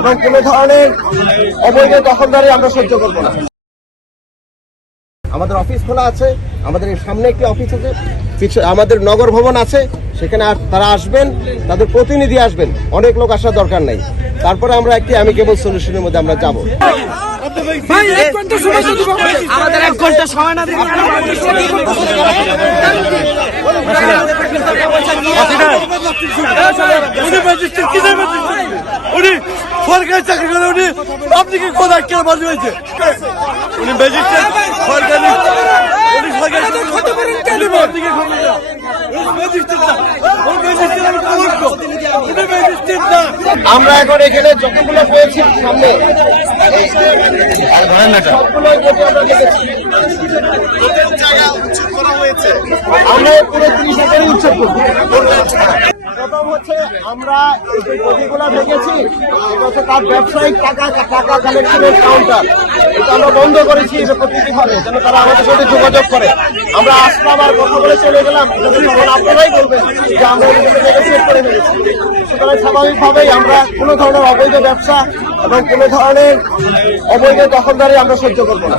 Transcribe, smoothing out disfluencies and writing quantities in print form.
এবং কোনো ধরনের অবৈধ দখলদারি আমরা সহ্য করব না। আমাদের অফিস খোলা আছে, আমাদের সামনে একটি অফিস আছে, আমাদের নগর ভবন আছে, সেখানে তারা আসবেন, তাদের প্রতিনিধি আসবেন, অনেক লোক আসার দরকার নাই। তারপরে আমরা একটি অ্যামিকেবল সলিউশনের মধ্যে আমরা যাব। আমাদের 1 ঘন্টা সময় না দিলে উনি সরকারি চাকরি করে, উনি আপনি কি কোথায় কেন বাজে হয়েছে? উনি ম্যাজিস্ট্রেট সরকারি, উনি সরকারি আমরা এখন এখানে যতগুলো পেয়েছি সামনে সবগুলোই আমরা দেখেছি। আমরা পুরো 30,000 উচ্ছেদ করছি। প্রথম হচ্ছে আমরা এই যে গদিগুলো দেখেছি, এটা হচ্ছে তার ব্যবসায়িক টাকা কালেকশনের কাউন্টার। এটা আমরা বন্ধ করেছি প্রতিটি ঘরে, যেন তারা আমাদের সাথে যোগাযোগ করে। আমরা আসলাম আর কথা বলে চলে গেলাম, তখন আপনারাই বলবেন যে আমরা নেগোসিয়েট করে ফেলেছি। সুতরাং স্বাভাবিকভাবেই আমরা কোনো ধরনের অবৈধ ব্যবসা এবং কোনো ধরনের অবৈধ দখলদারি আমরা সহ্য করবো না।